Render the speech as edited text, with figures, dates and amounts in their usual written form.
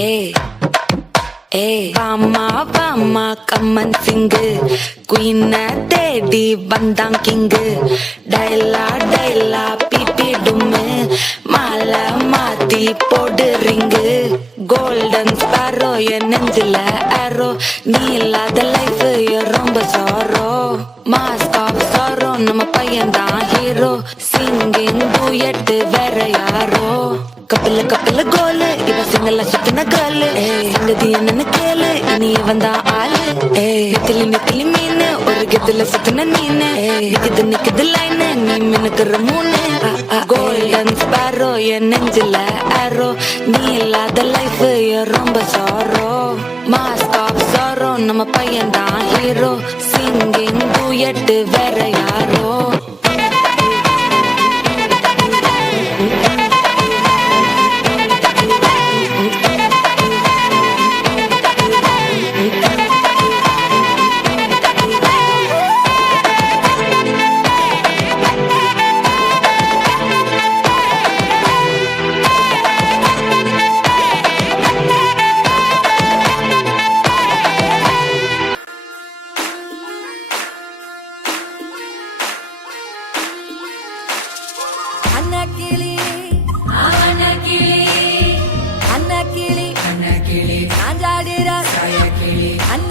Hey, hey, Vama, Vama, come and sing. Queen தேடி வந்தான் king. டைலா டைலா BP டும்மு. மாலை மாத்தி போடு ரிங்கு. கோல்டன் ஸ்பாரோ என் நெஞ்சில ஆரோ. நீ இல்லாத லைஃப் ரொம்ப சாரோ. மாஸ்க் ஆஃப் சாரோ நம்ம பையன் தான் ஹீரோ. சிங்கிங் டூயட் வேற யாரோ. கப்பில கப்பில கோலு இவ சிங்கல்ல சுத்தின கேளு. சங்கதி என்னன்னு கேளு இனி வந்தா ஆளு. நெத்திலி நெத்திலி மீனு ஒரு கெத்துல சுத்தின நீனு. நிக்குது நிக்குது லைனு நீ மினுக்குற மூணு. கோல்டன் ஸ்பாரோ என் நெஞ்சில ஆரோ. நீ இல்லாத லைஃப் ரொம்ப சாரோ. மாஸ்க் ஆஃப் சாரோ நம்ம பையன் தான் ஹீரோ. சிங்கிங் டூயட் வேற யாரோ. அன்னக்கிளி அன்னக்கிளி அன்னக்கிளி அன்னக்கிளி சாஞ்சாடிரா சாயக்கிளி அன்ன